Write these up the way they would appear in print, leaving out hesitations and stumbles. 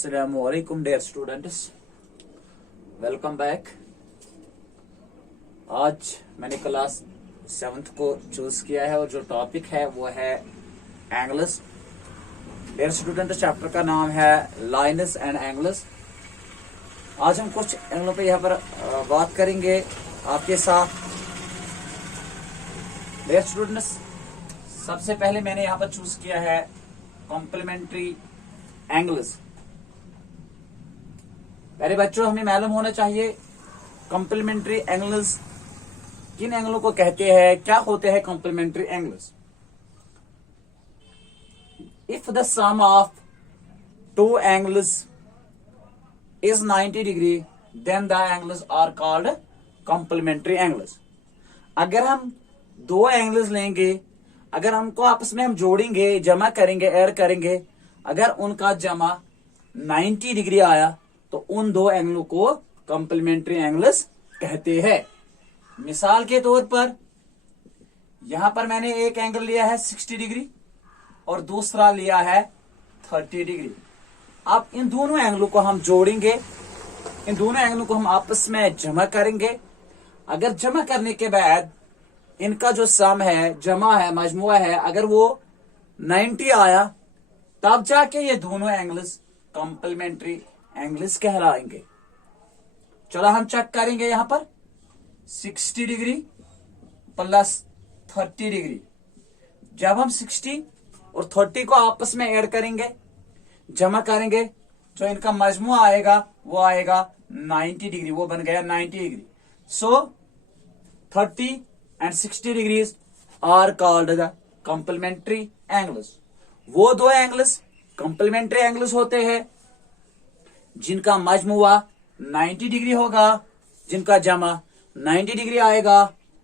अस्सलामुअलैकुम dear students, welcome back. आज मैंने क्लास 7th को चूज किया है और जो टॉपिक है वो है एंगल्स। डियर स्टूडेंट्स, चैप्टर का नाम है लाइन्स एंड एंगल्स। आज हम कुछ एंगलों पे यहाँ पर बात करेंगे आपके साथ। डियर स्टूडेंट्स, सबसे पहले मैंने यहाँ पर चूज किया है कॉम्प्लीमेंट्री एंगल्स। मेरे बच्चों, हमें मालूम होना चाहिए कॉम्प्लीमेंट्री एंगल्स किन एंगलों को कहते हैं, क्या होते हैं complementary angles. If the sum of two angles is 90 degree then the angles are called complementary angles. अगर हम दो एंगल्स लेंगे, अगर हमको आपस में हम जोड़ेंगे, जमा करेंगे, ऐड करेंगे, अगर उनका जमा 90 डिग्री आया तो उन दो एंगलों को कॉम्प्लीमेंट्री एंगल्स कहते हैं। मिसाल के तौर पर यहां पर मैंने एक एंगल लिया है 60 डिग्री और दूसरा लिया है 30 डिग्री। अब इन दोनों एंगलों को हम जोड़ेंगे, इन दोनों एंगलों को हम आपस में जमा करेंगे। अगर जमा करने के बाद इनका जो सम है, जमा है, मजमुआ है, अगर वो 90 आया तब जाके ये दोनों एंगल्स कॉम्प्लीमेंट्री एंगल्स कहलाएंगे। चलो हम चेक करेंगे। यहां पर 60 डिग्री प्लस 30 डिग्री, जब हम 60 और 30 को आपस में ऐड करेंगे, जमा करेंगे, जो इनका मजमुआ आएगा वो आएगा 90 डिग्री, वो बन गया 90 degree. So 30 and 60 degrees are called the complementary angles। वो दो एंगल्स complementary angles होते हैं जिनका मजमुआ 90 डिग्री होगा, जिनका जमा 90 डिग्री आएगा।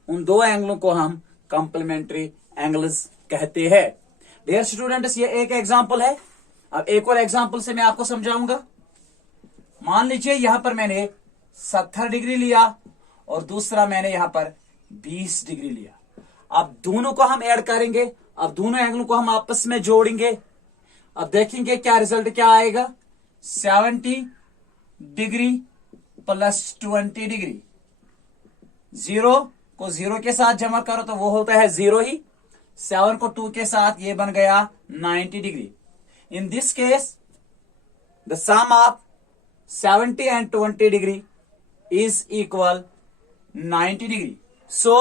उन दो एंगलों को हम complementary angles कहते हैं। डियर स्टूडेंट्स, ये एक एग्जांपल है। अब एक और एग्जांपल से मैं आपको समझाऊंगा। मान लीजिए यहां पर मैंने 70 डिग्री लिया और दूसरा मैंने यहां पर 20 डिग्री लिया। अब दोनों को हम ऐड करेंगे, अब दोनों एंगलों को हम आपस में जोड़ेंगे। अब देखेंगे क्या रिजल्ट क्या आएगा। 70 डिग्री प्लस 20 डिग्री, 0 को 0 के साथ जमा करो तो वो होता है 0 ही। 7 को 2 के साथ ये बन गया 90 degree. In this case the sum of 70 and 20 degree is equal 90 degree. So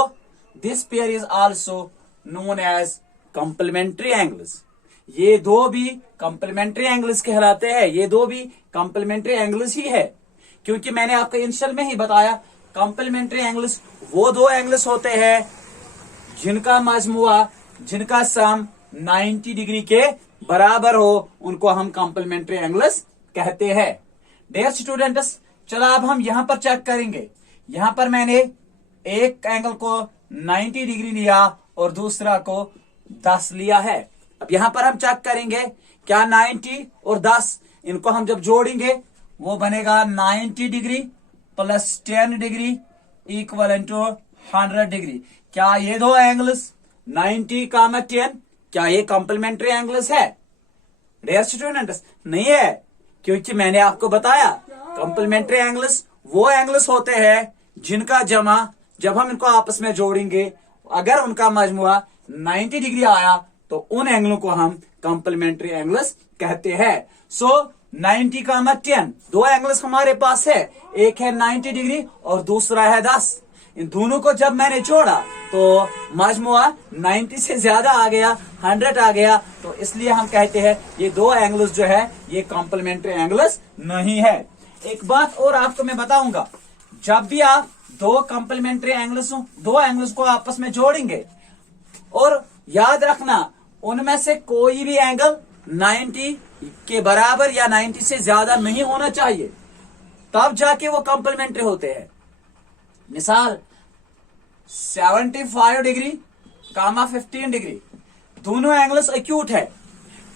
this pair is also known as complementary angles। ये दो भी complementary angles कहलाते हैं। ये दो भी complementary angles ही है, क्योंकि मैंने आपको इनिशियल में ही बताया complementary angles वो दो angles होते हैं जिनका मजमुआ, जिनका सम 90 डिग्री के बराबर हो, उनको हम complementary angles कहते हैं। डियर स्टूडेंट्स, चलो अब हम यहां पर चेक करेंगे। यहां पर मैंने एक एंगल को 90 डिग्री लिया और दूसरा को 10 लिया है। अब यहां पर हम चेक करेंगे क्या 90 और 10 इनको हम जब जोड़ेंगे वो बनेगा 90 degree plus 10 degree equal to 100 degree. क्या ये दो एंगल्स 90 का 10 क्या ये कॉम्प्लीमेंट्री एंगल्स है? डियर स्टूडेंट्स, नहीं है, क्योंकि मैंने आपको बताया कॉम्प्लीमेंट्री एंगल्स वो एंगल्स होते हैं जिनका जमा, जब हम इनको आपस में जोड़ेंगे, अगर उनका मजमुआ 90 डिग्री आया तो उन एंगलों को हम कॉम्प्लीमेंट्री एंगल्स कहते हैं। सो 90 का 10 दो एंगल्स हमारे पास है, एक है 90 डिग्री और दूसरा है 10। इन दोनों को जब मैंने जोड़ा तो मजमुआ 90 से ज्यादा आ गया, 100 आ गया, तो इसलिए हम कहते हैं ये दो एंगल्स जो है ये कॉम्प्लीमेंट्री एंगल्स नहीं है। एक बात और आपको मैं बताऊंगा, जब भी आप दो कॉम्प्लीमेंट्री एंगल्स, दो एंगल्स को आपस में जोड़ेंगे, और याद रखना उनमें से कोई भी एंगल 90 के बराबर या 90 से ज्यादा नहीं होना चाहिए, तब जाके वो कॉम्प्लीमेंट्री होते हैं। मिसाल 75 डिग्री कामा 15 डिग्री, दोनों एंगल्स एक्यूट है।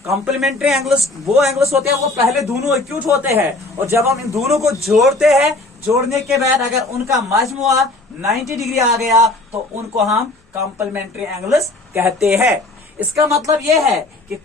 कॉम्प्लीमेंट्री एंगल्स वो एंगल्स होते हैं, वो पहले दोनों एक्यूट होते हैं, और जब हम इन दोनों को जोड़ते हैं, जोड़ने के बाद अगर उनका मजमुआ 90 डिग्री आ गया तो उनको हम कॉम्प्लीमेंट्री एंगल्स कहते हैं। इसका मतलब यह है कि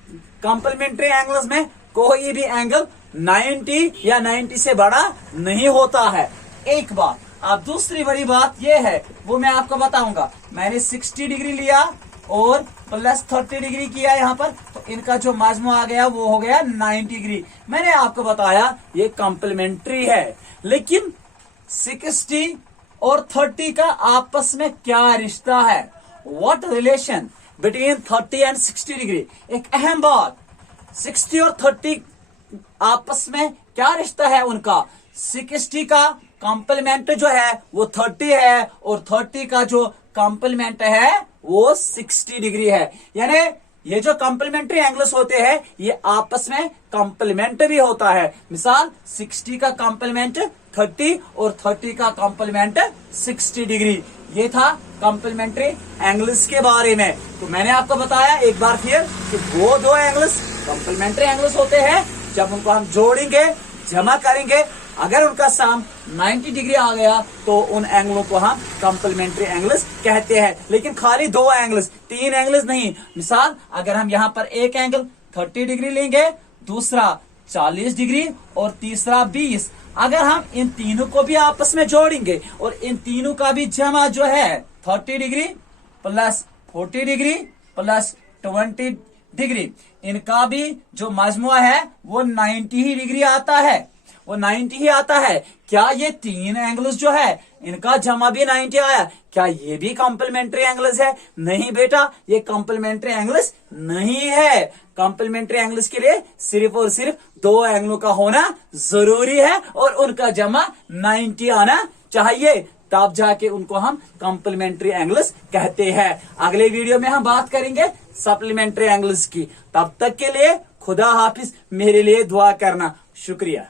कॉम्प्लीमेंट्री एंगल्स में कोई भी एंगल 90 या 90 से बड़ा नहीं होता है। एक बात। अब दूसरी बड़ी बात यह है, वो मैं आपको बताऊंगा। मैंने 60 डिग्री लिया और प्लस 30 डिग्री किया यहाँ पर, तो इनका जो मजमू आ गया वो हो गया 90 डिग्री। मैंने आपको बताया ये कॉम्प्लीमेंट्री है, लेकिन 60 और 30 का आपस में क्या रिश्ता है? What relation between 30 and 60 degree? एक अहम बात, 60 और 30 आपस में क्या रिश्ता है उनका? 60 का कॉम्प्लीमेंट जो है वो 30 है और 30 का जो कॉम्प्लीमेंट है वो 60 डिग्री है। यानी ये जो कॉम्प्लीमेंट्री एंगल्स होते हैं ये आपस में कॉम्प्लीमेंट भी होता है। मिसाल 60 का कॉम्प्लीमेंट 30 और 30 का कॉम्प्लीमेंट 60 डिग्री। ये था कॉम्प्लीमेंट्री एंगल्स के बारे में। तो मैंने आपको बताया एक बार फिर कि वो दो एंगल्स कॉम्प्लीमेंट्री एंगल्स होते हैं जब उनको हम जोड़ेंगे, जमा करेंगे, अगर उनका सम 90 डिग्री आ गया तो उन एंगलों को हम कॉम्प्लीमेंट्री एंगल्स कहते हैं। लेकिन खाली दो एंगल्स, तीन एंगल्स नहीं। मिसाल अगर हम यहाँ पर एक एंगल 30 डिग्री लेंगे, दूसरा 40 डिग्री और तीसरा 20, अगर हम इन तीनों को भी आपस में जोड़ेंगे और इन तीनों का भी जमा जो है 30 degree plus 40 degree plus 20 degree, इनका भी जो मजमुआ है वो 90 ही डिग्री आता है, वो 90 ही आता है। क्या ये तीन एंगल्स जो है इनका जमा भी 90 आया? क्या ये भी कॉम्प्लीमेंट्री एंगल्स है? नहीं बेटा, ये कॉम्प्लीमेंट्री एंगल्स नहीं है। कॉम्प्लीमेंट्री एंगल्स के लिए सिर्फ और सिर्फ दो एंगलों का होना जरूरी है और उनका जमा 90 आना चाहिए, तब जाके उनको हम कॉम्प्लीमेंट्री एंगल्स कहते हैं। अगले वीडियो में हम बात करेंगे सप्लीमेंट्री एंगल्स की। तब तक के लिए खुदा हाफिज, मेरे लिए दुआ करना। शुक्रिया।